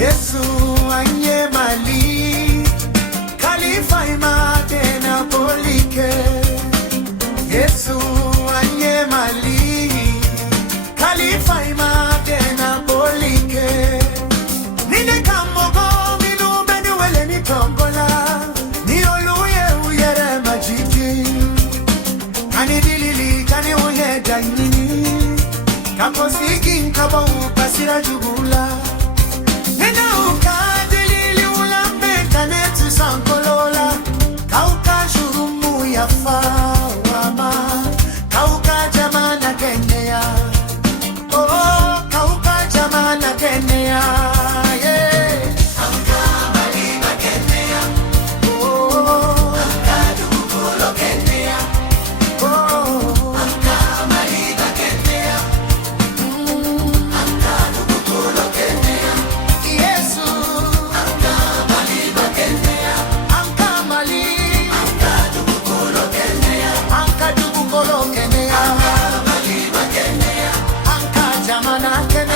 Yesu anye mali Khalifa imate na polike. Yesu anye mali Khalifa imate na polike. Nine kamogo minu benu wele ni tombola. Ni oluye uyere majiki. Kani dilili kani uye janini. Kapo siki nkaba upasira jugula. Nena ukadilili ulambe kanetu sankolola. Kauka shurumu ya fawama. Kauka jamana Kenya. Oh, kauka jamana Kenya. Yeah. Kauka maliba Kenya. Oh, kauka dugukolo Kenya. Oh, kauka maliba Kenya. Kauka dugukolo Kenya. Yesu. Kauka maliba Kenya. Kauka mali. Kauka dugukolo Kenya. Kauka dugukolo Kenya. Kauka maliba Kenya. Kauka jamana Kenya.